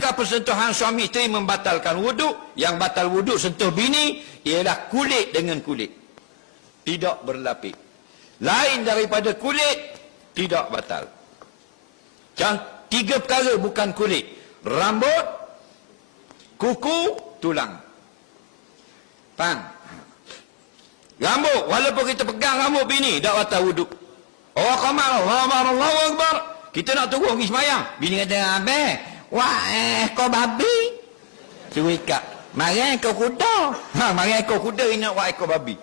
Adakah persentuhan suami isteri membatalkan wuduk? Yang batal wuduk sentuh bini ialah kulit dengan kulit, tidak berlapik. Lain daripada kulit tidak batal. Tiga perkara bukan kulit: rambut, kuku, tulang. Faham? Rambut, walaupun kita pegang rambut bini, tak batal wuduk. Allah kamal, Allahu Akbar. Kita nak turun pergi semayang, bini kata, "Abang, wah kau babi." Suruh ikat. Marah kau kuda. Marah kau kuda, ingat wah ekor babi.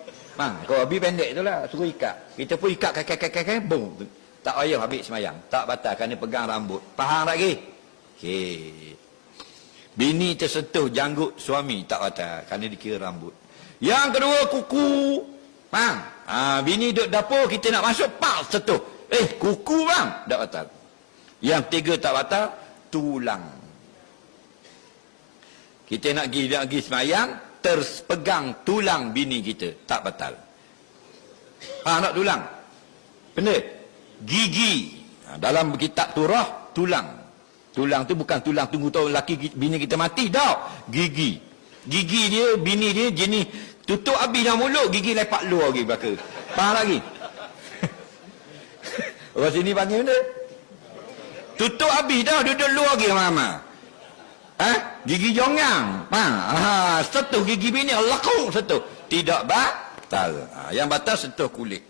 Kau babi pendek tu lah, suruh ikat. Kita pun ikat, kakak, boom. Tak payah habis semayang. Tak batal kerana pegang rambut. Faham tak lagi? Okey. Bini tersentuh janggut suami, tak batal kerana dikira rambut. Yang kedua, kuku. Faham? Bini duduk dapur, kita nak masuk, pak, sentuh. Kuku bang, tak batal. Yang tiga tak batal, tulang. Kita nak pergi semayang, terpegang tulang bini kita, tak batal. Nak tulang? Benar? Gigi. Dalam kitab turah, tulang. Tulang tu bukan tulang tunggu tahu laki bini kita mati, tak. Gigi. Gigi dia, bini dia jenis tutup habis dah mulut, gigi lepak luar lagi belaka. Faham lagi? Orang sini panggil benda. Tutup habis dah, duduk luar lagi mama. Gigi jongang. Sentuh gigi bini, lakuk sentuh. Tidak batal. Yang batal sentuh kulit.